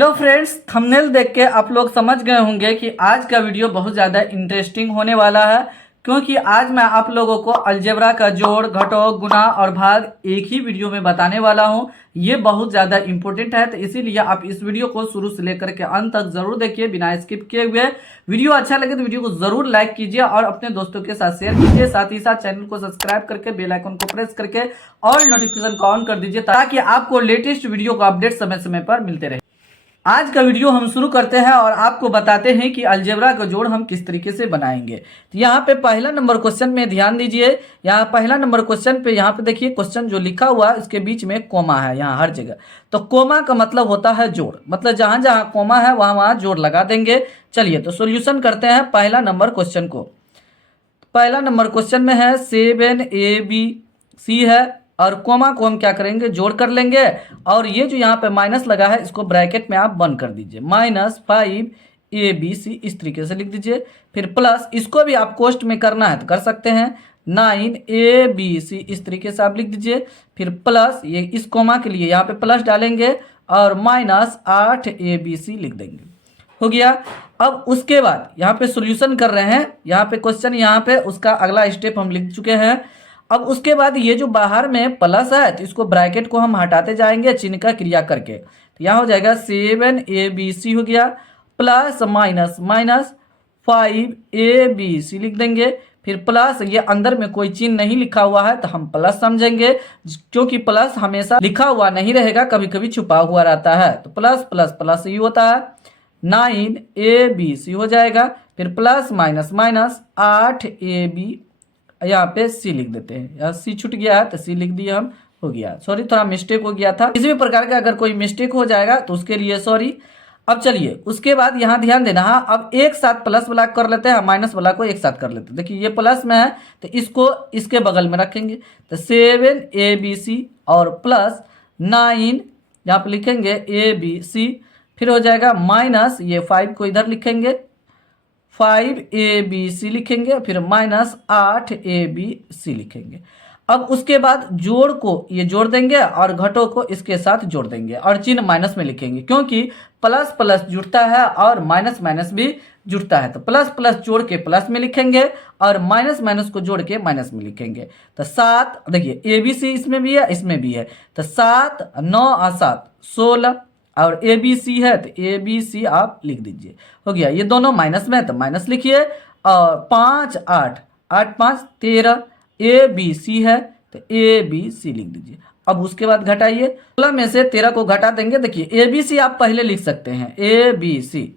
Hello friends, thumbnail देख के आप लोग समझ गए होंगे कि आज का वीडियो बहुत ज़्यादा इंटरेस्टिंग होने वाला है। क्योंकि आज मैं आप लोगों को अलजेब्रा का जोड़, घटाव, गुणा और भाग एक ही वीडियो में बताने वाला हूं। ये बहुत ज़्यादा इंपॉर्टेंट है, तो इसीलिए आप इस वीडियो को शुरू से लेकर के अंत तक जरूर देखिए बिना स्किप किए हुए। वीडियो अच्छा लगे तो वीडियो को जरूर लाइक कीजिए और अपने दोस्तों के साथ शेयर कीजिए। साथ ही साथ चैनल को सब्सक्राइब करके बेल आइकन को प्रेस करके और नोटिफिकेशन को ऑन कर दीजिए, ताकि आपको लेटेस्ट वीडियो का अपडेट समय समय पर मिलते रहे। आज का वीडियो हम शुरू करते हैं और आपको बताते हैं कि अलजेब्रा का जोड़ हम किस तरीके से बनाएंगे। तो यहाँ पे पहला नंबर क्वेश्चन में ध्यान दीजिए। यहाँ पहला नंबर क्वेश्चन पे यहाँ पे देखिए, क्वेश्चन जो लिखा हुआ है उसके बीच में कोमा है यहाँ हर जगह। तो कोमा का मतलब होता है जोड़, मतलब जहां जहां कोमा है वहां वहां जोड़ लगा देंगे। चलिए तो सोल्यूशन करते हैं पहला नंबर क्वेश्चन को। पहला नंबर क्वेश्चन में है 7ABC है और कोमा को हम क्या करेंगे, जोड़ कर लेंगे। और ये जो यहाँ पे माइनस लगा है इसको ब्रैकेट में आप बंद कर दीजिए। -5ABC इस तरीके से लिख दीजिए। फिर प्लस, इसको भी आप कोष्ट में करना है तो कर सकते हैं। 9ABC इस तरीके से आप लिख दीजिए। फिर प्लस, ये इस कोमा के लिए यहाँ पे प्लस डालेंगे और -8ABC लिख देंगे। हो गया। अब उसके बाद यहाँ पे सॉल्यूशन कर रहे हैं। यहाँ पे क्वेश्चन, यहाँ पे उसका अगला स्टेप हम लिख चुके हैं। अब उसके बाद ये जो बाहर में प्लस है तो इसको ब्रैकेट को हम हटाते जाएंगे चिन्ह का क्रिया करके। तो यहाँ हो जाएगा 7ABC हो गया, प्लस माइनस माइनस 5ABC लिख देंगे। फिर प्लस, ये अंदर में कोई चिन्ह नहीं लिखा हुआ है तो हम प्लस समझेंगे, क्योंकि प्लस हमेशा लिखा हुआ नहीं रहेगा, कभी कभी छुपा हुआ रहता है। तो प्लस प्लस प्लस ही होता है। 9ABC हो जाएगा। फिर प्लस माइनस माइनस 8AB, यहाँ पे सी लिख देते हैं। यहाँ सी छूट गया है तो सी लिख दिया हम। हो गया, सॉरी थोड़ा मिस्टेक हो गया था। किसी भी प्रकार का अगर कोई मिस्टेक हो जाएगा तो उसके लिए सॉरी। अब चलिए उसके बाद यहाँ ध्यान देना। हाँ, अब एक साथ प्लस वाला कर लेते हैं, माइनस वाला को एक साथ कर लेते हैं। देखिए ये प्लस में है तो इसको इसके बगल में रखेंगे। तो 7ABC और प्लस 9 यहाँ पे लिखेंगे ABC। फिर हो जाएगा माइनस, ये 5 को इधर लिखेंगे, 5ABC लिखेंगे। फिर -8ABC लिखेंगे। अब उसके बाद जोड़ को ये जोड़ देंगे और घटों को इसके साथ जोड़ देंगे और चिन्ह माइनस में लिखेंगे, क्योंकि प्लस प्लस जुड़ता है और माइनस माइनस भी जुड़ता है। तो प्लस प्लस जोड़ के प्लस में लिखेंगे और माइनस माइनस को जोड़ के माइनस में लिखेंगे। तो 7, देखिए ABC इसमें भी है इसमें भी है। तो 7 9 और 7 16 और ABC है तो ABC आप लिख दीजिए। हो गया। ये दोनों माइनस में है तो माइनस लिखिए। और 5 8 8 5 13 ABC है तो ABC लिख दीजिए। अब उसके बाद घटाइए, 16 में से 13 को घटा देंगे। देखिए ABC आप पहले लिख सकते हैं, ABC।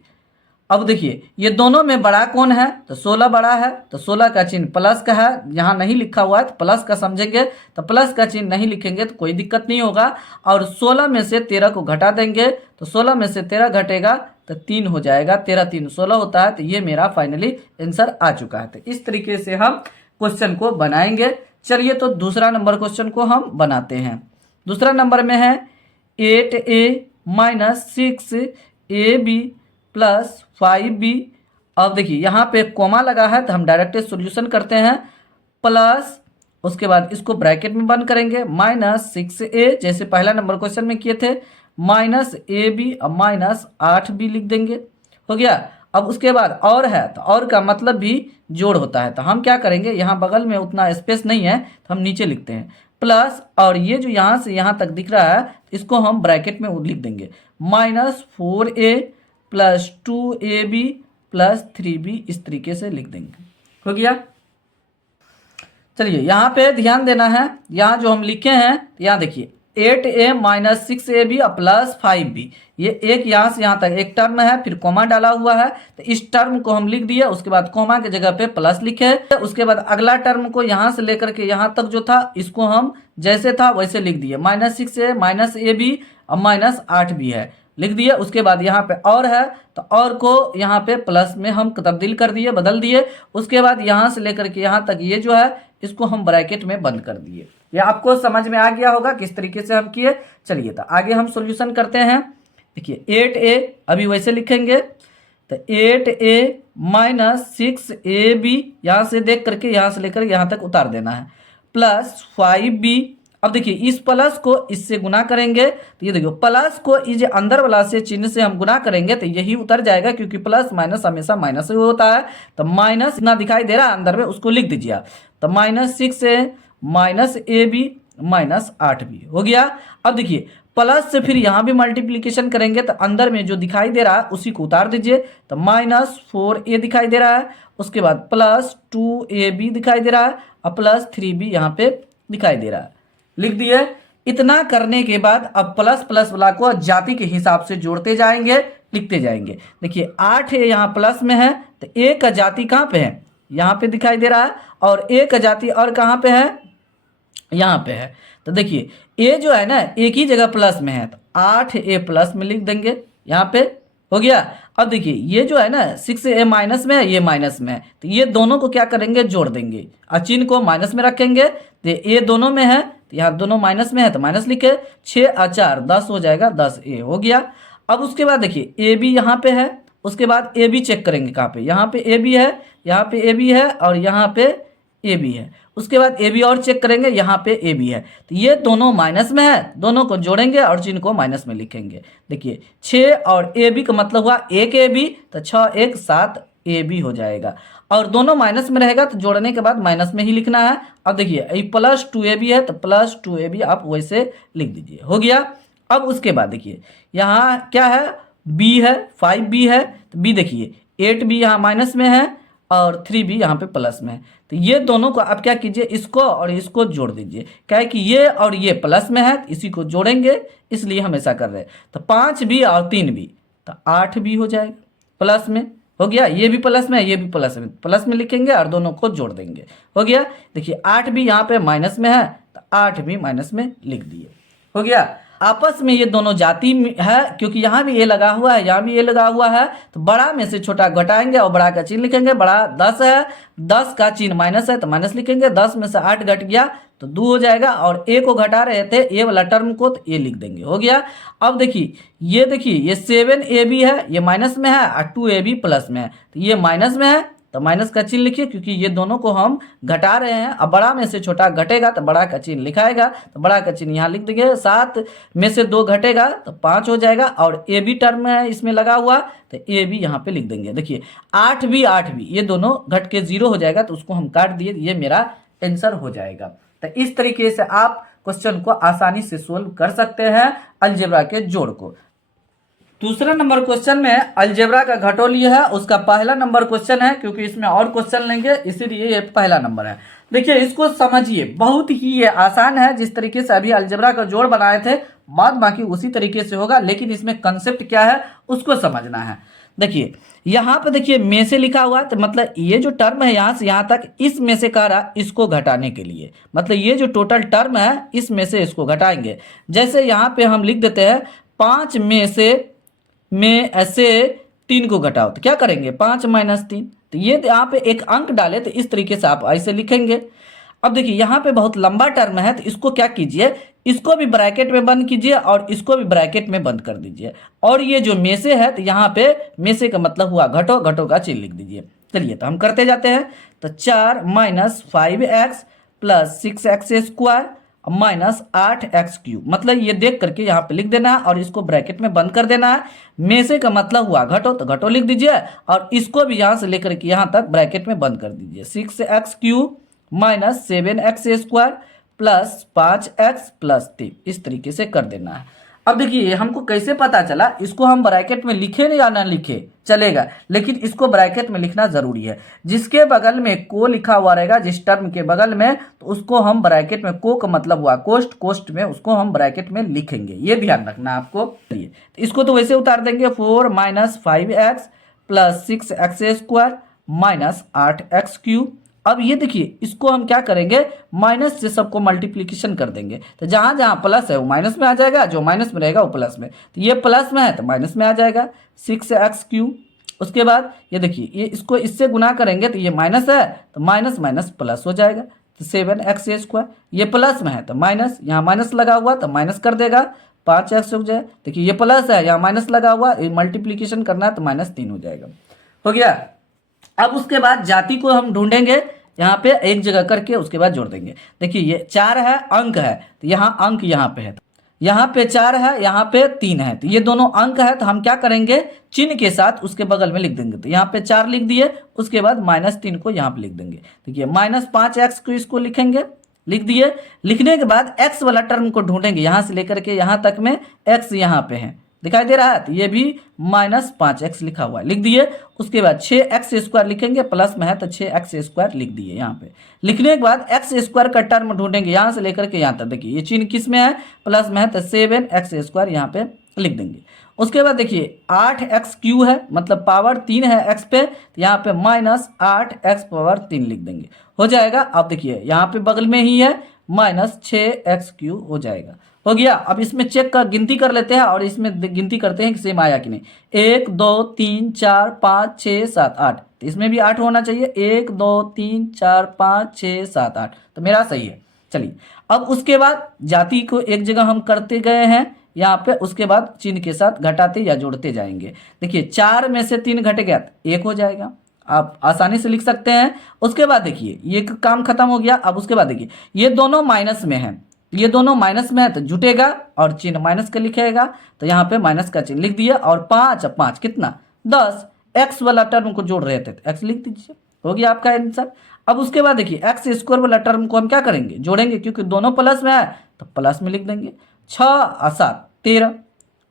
अब देखिए ये दोनों में बड़ा कौन है, तो 16 बड़ा है, तो 16 का चिन्ह प्लस का है। यहाँ नहीं लिखा हुआ है तो प्लस का समझेंगे, तो प्लस का चिन्ह नहीं लिखेंगे तो कोई दिक्कत नहीं होगा। और 16 में से 13 को घटा देंगे, तो 16 में से 13 घटेगा तो 3 हो जाएगा। 13 3 16 होता है। तो ये मेरा फाइनली आंसर आ चुका है। तो इस तरीके से हम क्वेश्चन को बनाएंगे। चलिए तो दूसरा नंबर क्वेश्चन को हम बनाते हैं। दूसरा नंबर में है 8A - 6AB + 5B। अब देखिए यहाँ पे कोमा लगा है तो हम डायरेक्ट सॉल्यूशन करते हैं। प्लस, उसके बाद इसको ब्रैकेट में बंद करेंगे, -6A जैसे पहला नंबर क्वेश्चन में किए थे, -AB और -8B लिख देंगे। हो गया। अब उसके बाद और है तो और का मतलब भी जोड़ होता है। तो हम क्या करेंगे, यहाँ बगल में उतना स्पेस नहीं है तो हम नीचे लिखते हैं प्लस, और ये जो यहाँ से यहाँ तक दिख रहा है इसको हम ब्रैकेट में लिख देंगे, -4A + 2AB + 3B इस तरीके से लिख देंगे। हो गया। चलिए यहाँ पे ध्यान देना है। यहाँ जो हम लिखे हैं यहाँ देखिए 8A - 6AB + 5B, ये एक यहाँ से यहाँ तक एक टर्म है, फिर कोमा डाला हुआ है तो इस टर्म को हम लिख दिए। उसके बाद कोमा के जगह पे प्लस लिखे। उसके बाद अगला टर्म को यहाँ से लेकर के यहाँ तक जो था इसको हम जैसे था वैसे लिख दिए, -6A -AB और -8B है लिख दिए। उसके बाद यहाँ पे और है तो और को यहाँ पे प्लस में हम तब्दील कर दिए, बदल दिए। उसके बाद यहाँ से लेकर के यहाँ तक ये जो है इसको हम ब्रैकेट में बंद कर दिए। ये आपको समझ में आ गया होगा किस तरीके से हम किए। चलिए तो आगे हम सॉल्यूशन करते हैं। देखिए 8A अभी वैसे लिखेंगे, तो 8A - 6AB यहाँ से देख करके यहाँ से लेकर यहाँ तक उतार देना है, + 5B अब देखिए इस प्लस को इससे गुना करेंगे तो ये देखिए प्लस को इस अंदर वाला से चिन्ह से हम गुना करेंगे तो यही उतर जाएगा, क्योंकि प्लस माइनस हमेशा माइनस ही होता है। तो माइनस इतना दिखाई दे रहा है अंदर में, उसको लिख दीजिए आप। तो -6 माइनस AB माइनस 8B हो गया। अब देखिए प्लस से फिर यहाँ भी मल्टीप्लीकेशन करेंगे तो अंदर में जो दिखाई दे रहा है उसी को उतार दीजिए। तो -4A दिखाई दे रहा है, उसके बाद +2AB दिखाई दे रहा है और +3B यहाँ पे दिखाई दे रहा है, लिख दिए। इतना करने के बाद अब प्लस प्लस वाला को जाति के हिसाब से जोड़ते जाएंगे, लिखते जाएंगे। देखिए 8 यहाँ प्लस में है तो A का जाति कहाँ पे है, यहाँ पे दिखाई दे रहा है, और A का जाति और कहाँ पे है, यहाँ पे है। तो देखिए A जो है ना एक ही जगह प्लस में है तो 8A प्लस में लिख देंगे, यहाँ पे हो गया। अब देखिए ये जो है ना 6A माइनस में है, ये माइनस में है, तो ये दोनों को क्या करेंगे, जोड़ देंगे और चिन्ह को माइनस में रखेंगे। तो A दोनों में है तो यहाँ दोनों माइनस में है तो माइनस लिखे, 6 और 4 10 हो जाएगा, 10A हो गया। अब उसके बाद देखिए AB यहाँ पे है, उसके बाद AB चेक करेंगे कहाँ पे, यहाँ पे AB है, यहाँ पे AB है और यहाँ पे AB है। उसके बाद AB और चेक करेंगे, यहाँ पे AB है, तो ये दोनों माइनस में है, दोनों को जोड़ेंगे और चिन्ह को माइनस में लिखेंगे। देखिए 6 और AB का मतलब हुआ 1 AB, तो 6 1 7 AB हो जाएगा, और दोनों माइनस में रहेगा तो जोड़ने के बाद माइनस में ही लिखना है। अब देखिए ये +2AB है तो +2AB आप वैसे लिख दीजिए, हो गया। अब उसके बाद देखिए यहाँ क्या है, B है, 5B है, तो B देखिए 8B यहाँ माइनस में है और 3B यहाँ पे प्लस में है, तो ये दोनों को आप क्या कीजिए, इसको और इसको जोड़ दीजिए। क्या है कि ये और ये प्लस में है, इसी को जोड़ेंगे, इसलिए हम ऐसा कर रहे हैं। तो 5B और 3B तो 8B हो जाएगा, प्लस में हो गया। ये भी प्लस में है, ये भी प्लस में लिखेंगे और दोनों को जोड़ देंगे, हो गया। देखिए 8B यहाँ पे माइनस में है तो 8B माइनस में लिख दिए, हो गया। आपस में ये दोनों जाति है, क्योंकि यहाँ भी ये लगा हुआ है, यहाँ भी ये लगा हुआ है, तो बड़ा में से छोटा घटाएंगे और बड़ा का चिन्ह लिखेंगे। बड़ा 10 है, 10 का चिन्ह माइनस है तो माइनस लिखेंगे, 10 में से 8 घट गया तो 2 हो जाएगा, और A को घटा रहे थे A वाला टर्म को, तो ये लिख देंगे, हो गया। अब देखिए ये 7AB है, ये माइनस में है, और 2AB प्लस में है, तो ये माइनस में है तो माइनस का चिन्ह लिखिए, क्योंकि ये दोनों को हम घटा रहे हैं। अब बड़ा में से छोटा घटेगा तो बड़ा का चिन्ह लिखाएगा, तो बड़ा का चिन्ह यहाँ लिख देंगे। 7 में से 2 घटेगा तो 5 हो जाएगा, और AB टर्म है इसमें लगा हुआ तो AB यहाँ पे लिख देंगे। देखिए 8B ये दोनों घट के 0 हो जाएगा, तो उसको हम काट दिए, ये मेरा आंसर हो जाएगा। तो इस तरीके से आप क्वेश्चन को आसानी से सोल्व कर सकते हैं अलजेब्रा के जोड़ को। दूसरा नंबर क्वेश्चन में अलजेब्रा का घटोली है, उसका पहला नंबर क्वेश्चन है, क्योंकि इसमें और क्वेश्चन लेंगे इसीलिए ये पहला नंबर है। देखिए इसको समझिए, बहुत ही ये आसान है। जिस तरीके से अभी अलजेब्रा का जोड़ बनाए थे बाद बाकी उसी तरीके से होगा, लेकिन इसमें कंसेप्ट क्या है उसको समझना है। देखिए यहाँ पे देखिए में से लिखा हुआ है, तो मतलब ये जो टर्म है यहाँ से यहाँ तक, इस में से कह रहा इसको घटाने के लिए, मतलब ये जो टोटल टर्म है इसमें से इसको घटाएंगे। जैसे यहाँ पे हम लिख देते हैं 5 में ऐसे 3 को घटाओ, तो क्या करेंगे 5 - 3, तो ये यहाँ पे एक अंक डाले तो इस तरीके से आप ऐसे लिखेंगे। अब देखिए यहाँ पे बहुत लंबा टर्म है, तो इसको क्या कीजिए, इसको भी ब्रैकेट में बंद कीजिए और इसको भी ब्रैकेट में बंद कर दीजिए, और ये जो में से है तो यहाँ पे में से का मतलब हुआ घटो, घटो का चिन्ह लिख दीजिए। चलिए तो हम करते जाते हैं। तो 4 - 5x + 6x² -8x³ मतलब ये देख करके यहाँ पे लिख देना है और इसको ब्रैकेट में बंद कर देना है। में से का मतलब हुआ घटो, तो घटो लिख दीजिए, और इसको भी यहाँ से लेकर के यहाँ तक ब्रैकेट में बंद कर दीजिए। 6x³ -7x² + 5x + 3 इस तरीके से कर देना है। अब देखिए हमको कैसे पता चला, इसको हम ब्रैकेट में लिखे या ना लिखे चलेगा, लेकिन इसको ब्रैकेट में लिखना जरूरी है। जिसके बगल में को लिखा हुआ रहेगा, जिस टर्म के बगल में, तो उसको हम ब्रैकेट में, को का मतलब हुआ कोष्ट, कोष्ट में उसको हम ब्रैकेट में लिखेंगे, ये ध्यान रखना आपको। तो इसको तो वैसे उतार देंगे, 4 - 5x + 6x² -8x³। अब ये देखिए इसको हम क्या करेंगे, माइनस से सबको मल्टीप्लिकेशन कर देंगे, तो जहाँ जहाँ प्लस है वो माइनस में आ जाएगा, जो माइनस में रहेगा वो प्लस में, तो ये प्लस में है तो माइनस में आ जाएगा 6x³। उसके बाद ये देखिए ये इसको इससे गुना करेंगे तो ये माइनस है तो माइनस माइनस प्लस हो जाएगा, तो 7x²। ये प्लस में है तो माइनस, यहाँ माइनस लगा हुआ तो माइनस कर देगा, 5x हो जाए। देखिए ये प्लस है, यहाँ माइनस लगा हुआ, मल्टीप्लीकेशन करना है तो -3 हो जाएगा, हो गया। अब उसके बाद जाति को हम ढूंढेंगे, यहाँ पे एक जगह करके उसके बाद जोड़ देंगे। देखिए ये 4 है, अंक है, तो यहाँ अंक यहाँ पे है, यहाँ पे 4 है, यहाँ पे 3 है, तो ये दोनों अंक है, तो हम क्या करेंगे चिन्ह के साथ उसके बगल में लिख देंगे। तो यहाँ पे 4 लिख दिए, उसके बाद -3 को यहाँ पे लिख देंगे। देखिए -5x को इसको लिखेंगे, लिख दिए। लिखने के बाद x वाला टर्म को ढूंढेंगे, यहाँ से लेकर के यहाँ तक में x यहाँ पे है, दिखाई दे रहा है, तो ये भी -5x लिखा हुआ है, लिख दिए। उसके बाद 6x² लिखेंगे, प्लस में है तो 6x² लिख दिए। यहाँ पे लिखने के बाद x² का टर्म ढूंढेंगे, यहाँ से लेकर के यहाँ तक। देखिए ये चिन्ह किस में है, प्लस में है, तो 7x² यहाँ पे लिख देंगे। उसके बाद देखिए 8x³ है, मतलब पावर 3 है x पे, तो यहाँ पे -8x⁻³ लिख देंगे, हो जाएगा। अब देखिए यहाँ पे बगल में ही है, -6x³ हो जाएगा, हो गया। अब इसमें चेक का गिनती कर लेते हैं और इसमें गिनती करते हैं कि सेम आया कि नहीं। 1 2 3 4 5 6 7 8, तो इसमें भी 8 होना चाहिए। 1 2 3 4 5 6 7 8, तो मेरा सही है। चलिए अब उसके बाद जाति को एक जगह हम करते गए हैं यहाँ पे, उसके बाद चिन्ह के साथ घटाते या जोड़ते जाएंगे। देखिए 4 में से 3 घट गया तो 1 हो जाएगा, आप आसानी से लिख सकते हैं। उसके बाद देखिए ये काम खत्म हो गया। अब उसके बाद देखिए ये दोनों माइनस में है, ये दोनों माइनस में है तो जुटेगा और चिन्ह माइनस का लिखेगा, तो यहाँ पे माइनस का चिन्ह लिख दिया। और 5 कितना 10, एक्स वाला टर्म को जोड़ रहे थे तो एक्स लिख दीजिए, हो गया आपका आंसर। अब उसके बाद देखिए x² वाला टर्म को हम क्या करेंगे, जोड़ेंगे, क्योंकि दोनों प्लस में है तो प्लस में लिख देंगे। 6 और 7 13,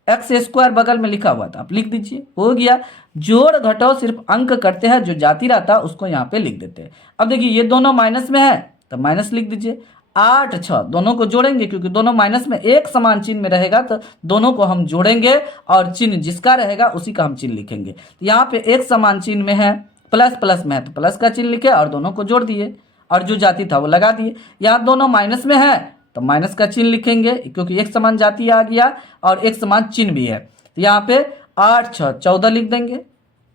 x² बगल में लिखा हुआ था, आप लिख दीजिए, हो गया। जोड़ घटाओ सिर्फ अंक करते हैं, जो जाती रहता है उसको यहाँ पे लिख देते हैं। अब देखिए ये दोनों माइनस में है तो माइनस लिख दीजिए। 8 6 दोनों को जोड़ेंगे, क्योंकि दोनों माइनस में एक समान चिन्ह में रहेगा तो दोनों को हम जोड़ेंगे और चिन्ह जिसका रहेगा उसी का हम चिन्ह लिखेंगे। तो यहाँ पे एक समान चिन्ह में है, प्लस प्लस में है तो प्लस का चिन्ह लिखे और दोनों को जोड़ दिए और जो जाति था वो लगा दिए। यहाँ दोनों माइनस में है तो माइनस का चिन्ह लिखेंगे, क्योंकि एक समान जाति आ गया और एक समान चिन्ह भी है। तो यहाँ पे 8 6 14 लिख देंगे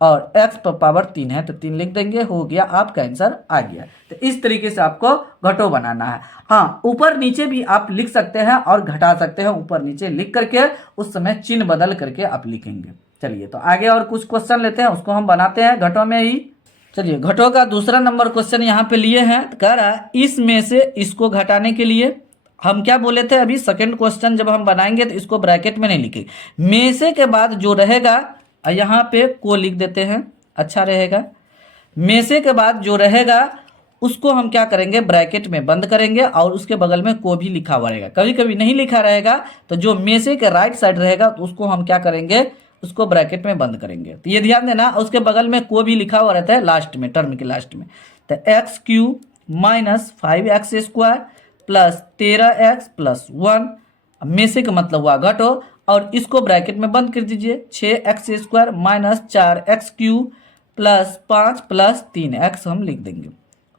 और x पर पावर 3 है तो 3 लिख देंगे, हो गया, आपका आंसर आ गया। तो इस तरीके से आपको घटो बनाना है। हाँ, ऊपर नीचे भी आप लिख सकते हैं और घटा सकते हैं, ऊपर नीचे लिख करके उस समय चिन्ह बदल करके आप लिखेंगे। चलिए तो आगे और कुछ क्वेश्चन लेते हैं, उसको हम बनाते हैं घटों में ही। चलिए घटों का दूसरा नंबर क्वेश्चन यहाँ पे लिए हैं, कह रहा है इसमें से इसको घटाने के लिए हम क्या बोले थे अभी, सेकंड क्वेश्चन जब हम बनाएंगे तो इसको ब्रैकेट में नहीं लिखेंगे, में से के बाद जो रहेगा यहाँ पे को लिख देते हैं, अच्छा रहेगा। में से के बाद जो रहेगा उसको हम क्या करेंगे, ब्रैकेट में बंद करेंगे और उसके बगल में को भी लिखा हुआ रहेगा। कभी कभी नहीं लिखा रहेगा तो जो में से के राइट साइड रहेगा तो उसको हम क्या करेंगे, उसको ब्रैकेट में बंद करेंगे। तो ये ध्यान देना, उसके बगल में को भी लिखा हुआ रहता है लास्ट में, टर्म के लास्ट में। तो x³ minus 5x² plus 13x plus 1, में से का मतलब हुआ घटो, और इसको ब्रैकेट में बंद कर दीजिए। 6x² minus 4x³ plus 5 plus 3x हम लिख देंगे,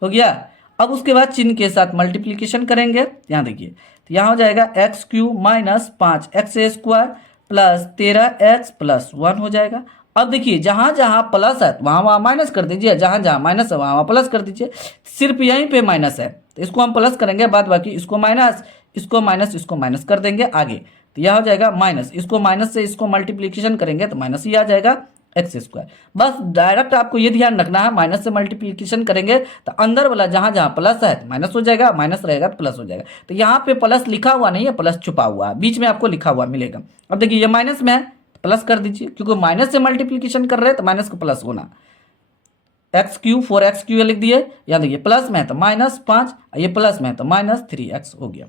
हो गया। अब उसके बाद चिन्ह के साथ मल्टीप्लिकेशन करेंगे, यहाँ देखिए, तो यहाँ हो जाएगा x³ minus 5x² plus 13x plus 1 हो जाएगा। अब देखिए जहाँ जहाँ प्लस है वहाँ वहाँ माइनस कर दीजिए, जहाँ जहाँ माइनस है वहाँ वहाँ प्लस कर दीजिए। सिर्फ यहीं पे माइनस है तो इसको हम प्लस करेंगे, बाद बाकी इसको माइनस, इसको माइनस, इसको माइनस कर देंगे आगे। तो यह हो जाएगा माइनस, इसको माइनस से इसको मल्टीप्लिकेशन करेंगे तो माइनस ही आ जाएगा x²। बस डायरेक्ट आपको ये ध्यान रखना है, माइनस से मल्टीप्लिकेशन करेंगे तो अंदर वाला जहाँ जहाँ प्लस है माइनस हो जाएगा, माइनस रहेगा तो प्लस हो जाएगा। तो यहाँ पे प्लस लिखा हुआ नहीं है, प्लस छुपा हुआ है, बीच में आपको लिखा हुआ मिलेगा। अब देखिए ये माइनस में है तो प्लस कर दीजिए, क्योंकि माइनस से मल्टीप्लिकेशन कर रहे हैं तो माइनस को प्लस होना। x³ 4x³ लिख दिए, यहाँ देखिए प्लस में है तो -5, ये प्लस में है तो -3x हो गया।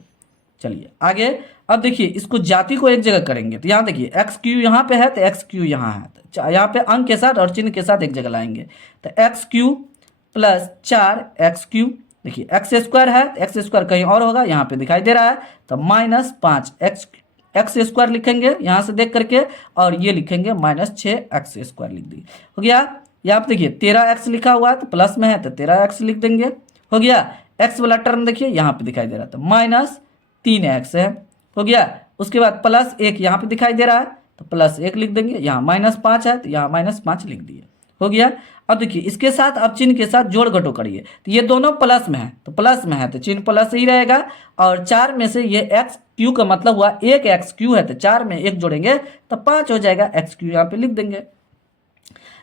चलिए आगे, अब देखिए इसको जाति को एक जगह करेंगे, तो यहाँ देखिए x³ यहाँ पे है तो x³ यहाँ है, तो यहाँ पे अंक के साथ और चिन्ह के साथ एक जगह लाएंगे। तो x³ प्लस 4x³, देखिए x² है तो x² कहीं और होगा, यहाँ पे दिखाई दे रहा है, तो -5x² लिखेंगे यहाँ से देख करके, और ये लिखेंगे -6x² लिख दिए, हो गया। यहाँ पे देखिए 13x लिखा हुआ है तो प्लस में है तो 13x लिख देंगे, हो गया। x वाला टर्म देखिए यहाँ पे दिखाई दे रहा है तो -3x है, हो गया। उसके बाद प्लस 1 यहाँ पे दिखाई दे रहा है तो +1 लिख देंगे, यहाँ -5 है तो यहाँ -5 लिख दिए, हो गया। अब देखिए इसके साथ अब चिन्ह के साथ जोड़ घटो करिए, तो ये दोनों प्लस में है तो प्लस में है तो चिन्ह प्लस ही रहेगा, और 4 में से ये x³ का मतलब हुआ एक x³ है तो 4 में 1 जोड़ेंगे तो 5 हो जाएगा, x³ यहाँ पे लिख देंगे।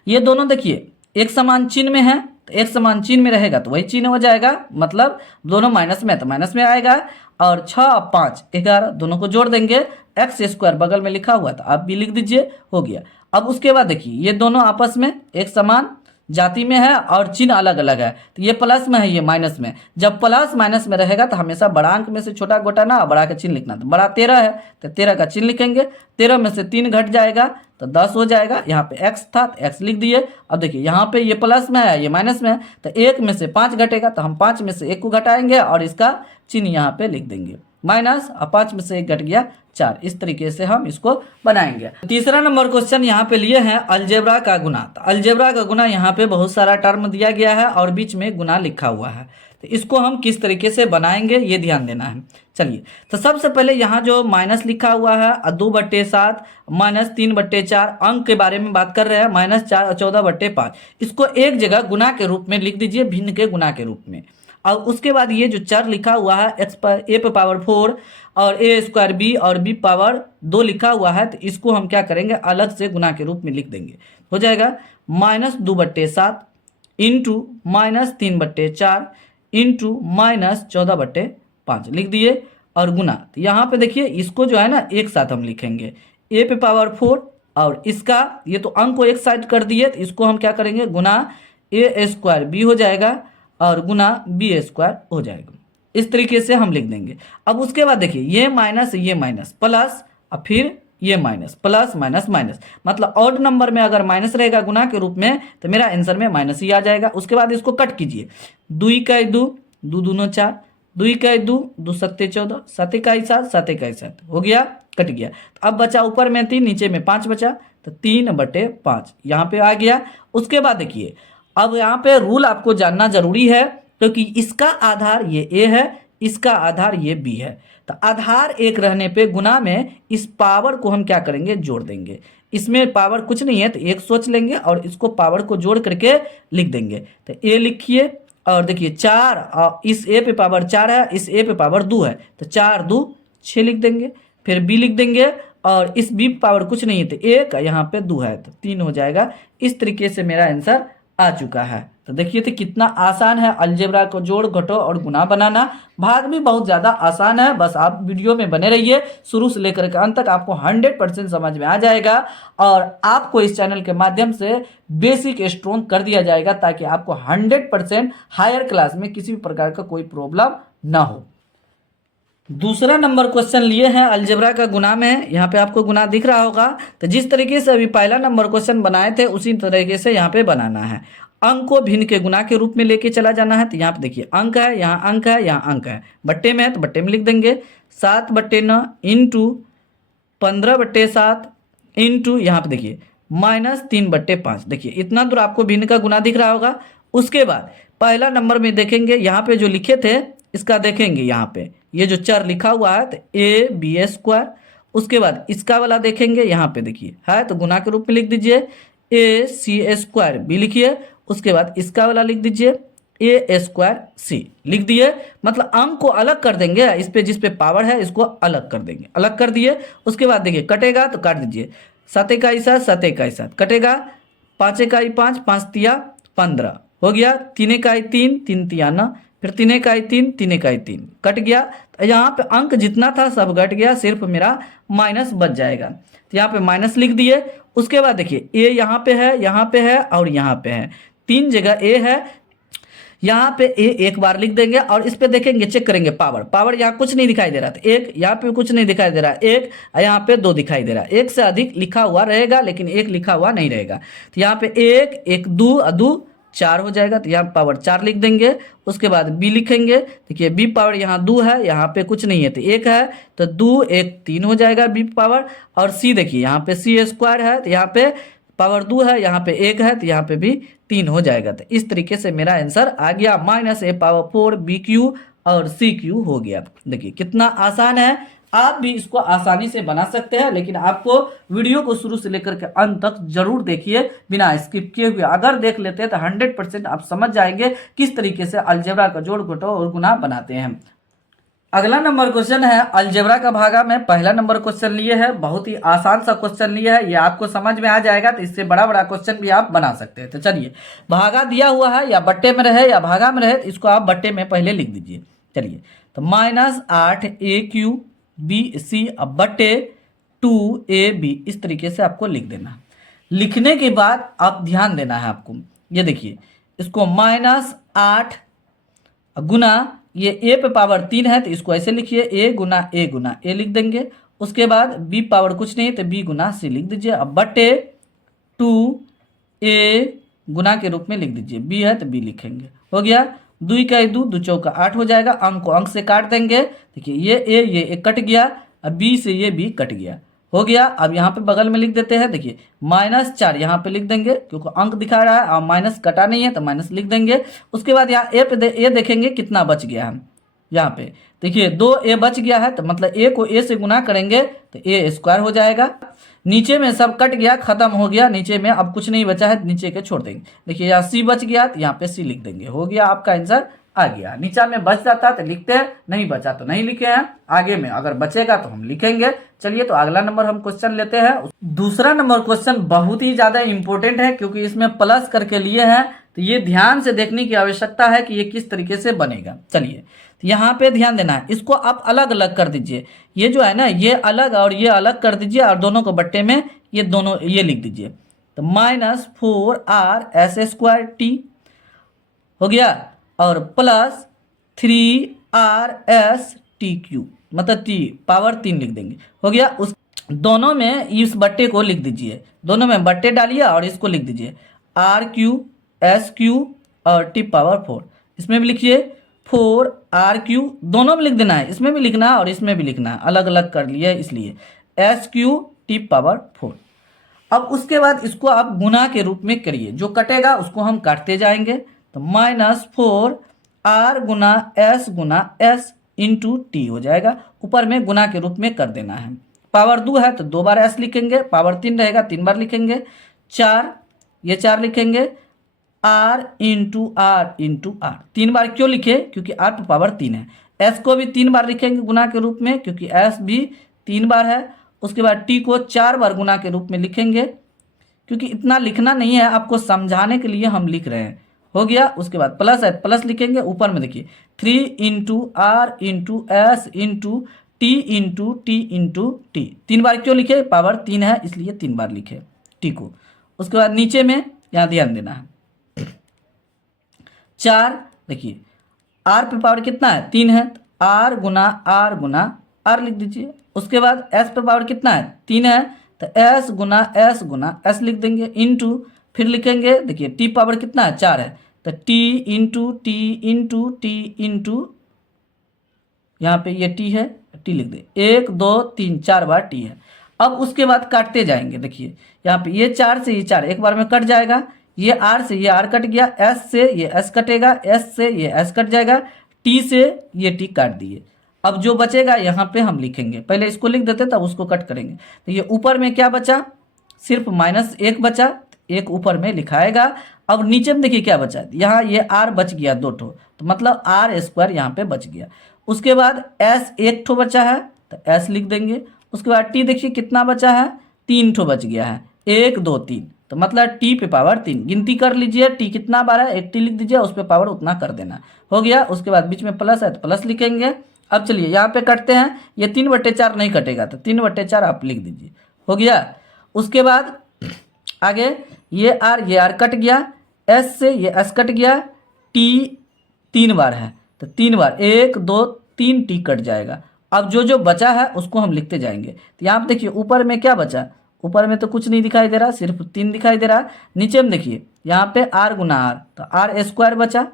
ये दोनों देखिए एक समान चिन्ह में है तो एक समान चिन्ह में रहेगा तो वही चिन्ह हो जाएगा, मतलब दोनों माइनस में तो माइनस में आएगा। और 6 और 5 11 दोनों को जोड़ देंगे, एक्स स्क्वायर बगल में लिखा हुआ था आप भी लिख दीजिए, हो गया। अब उसके बाद देखिए ये दोनों आपस में एक समान जाति में है और चिन्ह अलग अलग है, तो ये प्लस में है ये माइनस में। जब प्लस माइनस में रहेगा तो हमेशा बड़ा अंक में से छोटा घटाना और बड़ा का चिन्ह लिखना। तो बड़ा 13 है तो 13 का चिन्ह लिखेंगे, 13 में से 3 घट जाएगा तो 10 हो जाएगा। यहाँ पे x था तो x लिख दिए। अब देखिए यहाँ पे ये प्लस में है ये माइनस में है, तो 1 में से 5 घटेगा तो हम 5 में से 1 को घटाएंगे और इसका चिन्ह यहाँ पे लिख देंगे माइनस, और 5 में से 1 घट गया 4। इस तरीके से हम इसको बनाएंगे। तीसरा नंबर क्वेश्चन यहाँ पे लिए हैं अलजेब्रा का गुना। तो अलजेब्रा का गुना यहाँ पे बहुत सारा टर्म दिया गया है और बीच में गुना लिखा हुआ है, तो इसको हम किस तरीके से बनाएंगे ये ध्यान देना है। चलिए, तो सबसे पहले यहाँ जो माइनस लिखा हुआ है 2/7 माइनस 3/4 अंक के बारे में बात कर रहे हैं, माइनस 14/5, इसको एक जगह गुना के रूप में लिख दीजिए, भिन्न के गुना के रूप में। और उसके बाद ये जो चर लिखा हुआ है a पे पावर 4 और a स्क्वायर b और b पावर 2 लिखा हुआ है, तो इसको हम क्या करेंगे अलग से गुना के रूप में लिख देंगे। हो जाएगा -2/7 इंटू -3/4 इंटू -14/5 लिख दिए और गुना। तो यहाँ पे देखिए इसको जो है ना एक साथ हम लिखेंगे, a पे पावर 4 और इसका ये तो अंक को एक साइड कर दिए, तो इसको हम क्या करेंगे गुना a स्क्वायर b हो जाएगा और गुना b स्क्वायर हो जाएगा। इस तरीके से हम लिख देंगे। अब उसके बाद देखिए ये माइनस प्लस और फिर ये माइनस प्लस माइनस माइनस, मतलब ऑड नंबर में अगर माइनस रहेगा गुना के रूप में तो मेरा आंसर में माइनस ही आ जाएगा। उसके बाद इसको कट कीजिए, 2 का 2 2 दूनो 4, 2 का 2 2 सत्ते 14, 7 का 7 7 का 7 हो गया, कट गया। तो अब बचा ऊपर में 3 नीचे में 5 बचा, तो 3/5 यहाँ पे आ गया। उसके बाद देखिए अब यहाँ पे रूल आपको जानना जरूरी है, क्योंकि इसका आधार ये a है, इसका आधार ये b है। तो आधार एक रहने पे गुना में इस पावर को हम क्या करेंगे जोड़ देंगे। इसमें पावर कुछ नहीं है तो एक सोच लेंगे और इसको पावर को जोड़ करके लिख देंगे। तो a लिखिए और देखिए 4 और इस a पे पावर 4 है, इस a पे पावर 2 है, तो 4 2 6 लिख देंगे। फिर b लिख देंगे और इस b पावर कुछ नहीं है तो 1, यहाँ पे 2 है तो 3 हो जाएगा। इस तरीके से मेरा आंसर आ चुका है। तो देखिए तो कितना आसान है अलजेब्रा को जोड़ घटो और गुना बनाना। भाग भी बहुत ज़्यादा आसान है, बस आप वीडियो में बने रहिए, शुरू से लेकर के अंत तक आपको 100% समझ में आ जाएगा और आपको इस चैनल के माध्यम से बेसिक स्ट्रॉन्ग कर दिया जाएगा ताकि आपको 100% हायर क्लास में किसी भी प्रकार का कोई प्रॉब्लम ना हो। दूसरा नंबर क्वेश्चन लिए हैं अलजेब्रा का गुना में। यहाँ पे आपको गुना दिख रहा होगा, तो जिस तरीके से अभी पहला नंबर क्वेश्चन बनाए थे उसी तरीके से यहाँ पे बनाना है। अंक को भिन्न के गुना के रूप में लेके चला जाना है। तो यहाँ पे देखिए अंक है, यहाँ अंक है, यहाँ अंक है, बट्टे में है तो बट्टे में लिख देंगे 7/9 इंटू 15/7 इंटू यहाँ पे देखिए -3/5। देखिए इतना दूर आपको भिन्न का गुना दिख रहा होगा। उसके बाद पहला नंबर में देखेंगे यहाँ पे जो लिखे थे इसका देखेंगे, यहाँ पे ये जो चर लिखा हुआ है तो ab स्क्वायर। उसके बाद इसका वाला देखेंगे, यहाँ पे देखिए है तो गुना के रूप में लिख दीजिए ac स्क्वायर b लिखिए। उसके बाद इसका वाला लिख दीजिए a स्क्वायर c लिख दिए। मतलब अंक को अलग कर देंगे, इस पे जिस पे पावर है इसको अलग कर देंगे, अलग कर दिए। उसके बाद देखिए कटेगा तो काट दीजिए, 7 का 7 7 का 7 कटेगा, 5 का 5 5 तिया 15 हो गया, 3 का 3 3 तिया 9, फिर 3 का 3 3 का 3 कट गया। तो यहाँ पे अंक जितना था सब घट गया, सिर्फ मेरा माइनस बच जाएगा। तो यहाँ पे माइनस लिख दिए। उसके बाद देखिए ए यहाँ पे है, यहाँ पे है और यहाँ पे है, 3 जगह ए है। यहाँ पे ए एक बार लिख देंगे और इस पे देखेंगे चेक करेंगे पावर, पावर यहाँ कुछ नहीं दिखाई दे रहा था, 1 यहाँ पे कुछ नहीं दिखाई दे रहा, 1 यहाँ पे 2 दिखाई दे रहा, 1 से अधिक लिखा हुआ रहेगा लेकिन 1 लिखा हुआ नहीं रहेगा। तो यहाँ पे 1 1 2 2 4 हो जाएगा, तो यहाँ पावर 4 लिख देंगे। उसके बाद b लिखेंगे, देखिए b पावर यहाँ 2 है, यहाँ पे कुछ नहीं है तो 1 है, तो 2 1 3 हो जाएगा b पावर। और c देखिए यहाँ पे c स्क्वायर है तो यहाँ पे पावर 2 है, यहाँ पे 1 है तो यहाँ पे भी 3 हो जाएगा। तो इस तरीके से मेरा आंसर आ गया -a⁴ bq और cq हो गया। देखिए कितना आसान है, आप भी इसको आसानी से बना सकते हैं, लेकिन आपको वीडियो को शुरू से लेकर के अंत तक जरूर देखिए बिना स्किप किए हुए। अगर देख लेते हैं तो 100% आप समझ जाएंगे किस तरीके से अलजेब्रा का जोड़ घटाव और गुना बनाते हैं। अगला नंबर क्वेश्चन है अलजेब्रा का भागा में पहला नंबर क्वेश्चन लिए है। बहुत ही आसान सा क्वेश्चन लिए है, ये आपको समझ में आ जाएगा तो इससे बड़ा बड़ा क्वेश्चन भी आप बना सकते हैं। तो चलिए, भागा दिया हुआ है या बट्टे में रहे या भागा में रहे तो इसको आप बट्टे में पहले लिख दीजिए। चलिए, तो -8 AQ BC अब बट्टे 2AB इस तरीके से आपको लिख देना है। लिखने के बाद आप ध्यान देना है आपको, ये देखिए इसको -8 गुना ये ए पे पावर 3 है तो इसको ऐसे लिखिए ए गुना ए लिख देंगे। उसके बाद बी पावर कुछ नहीं तो बी गुना सी लिख दीजिए। अब बटे 2a गुना के रूप में लिख दीजिए, बी है तो बी लिखेंगे। हो गया, 2 का 2 2 चौका 8 हो जाएगा। अंक को अंक से काट देंगे। देखिए ये ए कट गया, अब बी से ये बी कट गया। हो गया, अब यहाँ पे बगल में लिख देते हैं। देखिए -4 यहाँ पे लिख देंगे क्योंकि अंक दिखा रहा है और माइनस कटा नहीं है तो माइनस लिख देंगे। उसके बाद यहाँ ए देखेंगे कितना बच गया है। यहाँ पे देखिए 2a बच गया है तो मतलब a को a से गुना करेंगे तो a² हो जाएगा। नीचे में सब कट गया, खत्म हो गया, नीचे में अब कुछ नहीं बचा है, नीचे के छोड़ देंगे। देखिए यहाँ c बच गया तो यहाँ पे c लिख देंगे। हो गया, आपका आंसर आ गया। नीचा में बच जाता तो लिखते हैं, नहीं बचा तो नहीं लिखे हैं। आगे में अगर बचेगा तो हम लिखेंगे। चलिए, तो अगला नंबर हम क्वेश्चन लेते हैं। दूसरा नंबर क्वेश्चन बहुत ही ज्यादा इंपॉर्टेंट है क्योंकि इसमें प्लस करके लिए हैं, तो ये ध्यान से देखने की आवश्यकता है कि ये किस तरीके से बनेगा। चलिए, तो यहाँ पे ध्यान देना है, इसको आप अलग अलग कर दीजिए। ये जो है ना, ये अलग और ये अलग कर दीजिए और दोनों को बट्टे में ये दोनों ये लिख दीजिए। तो -4RS² हो गया और +3RSTQ मतलब t पावर 3 लिख देंगे। हो गया, उस दोनों में इस बट्टे को लिख दीजिए, दोनों में बट्टे डालिए और इसको लिख दीजिए RQ SQ और t पावर 4। इसमें भी लिखिए 4RQ, दोनों में लिख देना है, इसमें भी लिखना है और इसमें भी लिखना है, अलग अलग कर लिया है इसलिए SQ t पावर 4। अब उसके बाद इसको आप गुना के रूप में करिए, जो कटेगा उसको हम काटते जाएंगे। तो -4R गुना S इंटू टी हो जाएगा। ऊपर में गुना के रूप में कर देना है। पावर 2 है तो 2 बार S लिखेंगे, पावर 3 रहेगा 3 बार लिखेंगे। 4 ये 4 लिखेंगे, R इंटू R 3 बार क्यों लिखे, क्योंकि R पर पावर 3 है। S को भी 3 बार लिखेंगे गुना के रूप में क्योंकि S भी 3 बार है। उसके बाद T को 4 बार गुना के रूप में लिखेंगे, क्योंकि इतना लिखना नहीं है, आपको समझाने के लिए हम लिख रहे हैं। हो गया, उसके बाद प्लस है, प्लस लिखेंगे। ऊपर में देखिए 3 into R into S into T into T 3 बार क्यों लिखे, पावर 3 है इसलिए 3 बार लिखे T को। उसके बाद नीचे में यहाँ ध्यान देना है 4, देखिए R पे पावर कितना है 3 है, तो R गुना R लिख दीजिए। उसके बाद S पे पावर कितना है 3 है, तो S गुना S लिख देंगे। इंटू फिर लिखेंगे, देखिए T पावर कितना है 4 है, तो T इंटू यहाँ पे ये T है, T लिख दे। 1 2 3 4 बार T है। अब उसके बाद काटते जाएंगे। देखिए यहाँ पे ये 4 से ये 4 एक बार में कट जाएगा, ये R से ये R कट गया, S से ये S कटेगा, S से ये S कट जाएगा, T से ये T काट दिए। अब जो बचेगा यहाँ पे हम लिखेंगे, पहले इसको लिख देते तब उसको कट करेंगे। तो ये ऊपर में क्या बचा, सिर्फ -1 बचा, 1 ऊपर में लिखाएगा। अब नीचे में देखिए क्या बचा, यहाँ ये R बच गया 2 ठो, तो मतलब R² यहाँ पे बच गया। उसके बाद S 1 ठो बचा है तो S लिख देंगे। उसके बाद T देखिए कितना बचा है, 3 ठो बच गया है, 1 2 3, तो मतलब T पे पावर 3 गिनती कर लीजिए। T कितना बार है, 1 T लिख दीजिए, उस पर पावर उतना कर देना। हो गया, उसके बाद बीच में प्लस है तो प्लस लिखेंगे। अब चलिए यहाँ पे कटते हैं, ये 3/4 नहीं कटेगा तो 3/4 आप लिख दीजिए। हो गया, उसके बाद आगे ये R कट गया, S से ये S कट गया, T 3 बार है तो 3 बार 1 2 3 T कट जाएगा। अब जो बचा है उसको हम लिखते जाएंगे। तो यहाँ पे देखिए ऊपर में क्या बचा, ऊपर में तो कुछ नहीं दिखाई दे रहा, सिर्फ 3 दिखाई दे रहा। नीचे में देखिए यहाँ पे R गुना R तो R² बचा।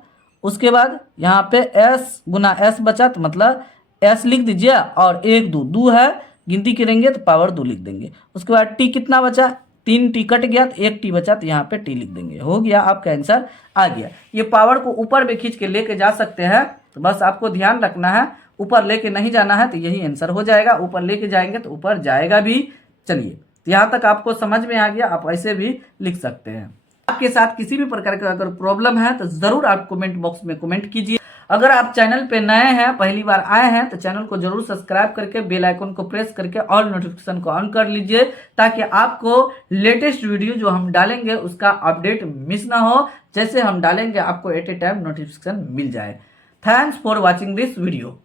उसके बाद यहाँ पे S गुना S बचा, तो मतलब S लिख दीजिए और 1 2 2 है, गिनती करेंगे तो पावर 2 लिख देंगे। उसके बाद T कितना बचा, 3 T कट गया तो 1 T बचा, तो यहाँ पे T लिख देंगे। हो गया, आपका आंसर आ गया। ये पावर को ऊपर भी खींच के लेके जा सकते हैं, तो बस आपको ध्यान रखना है, ऊपर लेके नहीं जाना है तो यही आंसर हो जाएगा। ऊपर लेके जाएंगे तो ऊपर जाएगा भी। चलिए, तो यहाँ तक आपको समझ में आ गया, आप ऐसे भी लिख सकते हैं। आपके साथ किसी भी प्रकार का अगर प्रॉब्लम है तो ज़रूर आप कमेंट बॉक्स में कमेंट कीजिए। अगर आप चैनल पे नए हैं, पहली बार आए हैं, तो चैनल को जरूर सब्सक्राइब करके बेल आइकन को प्रेस करके ऑल नोटिफिकेशन को ऑन कर लीजिए, ताकि आपको लेटेस्ट वीडियो जो हम डालेंगे उसका अपडेट मिस ना हो। जैसे हम डालेंगे आपको एट ए टाइम नोटिफिकेशन मिल जाए। Thanks for watching this video.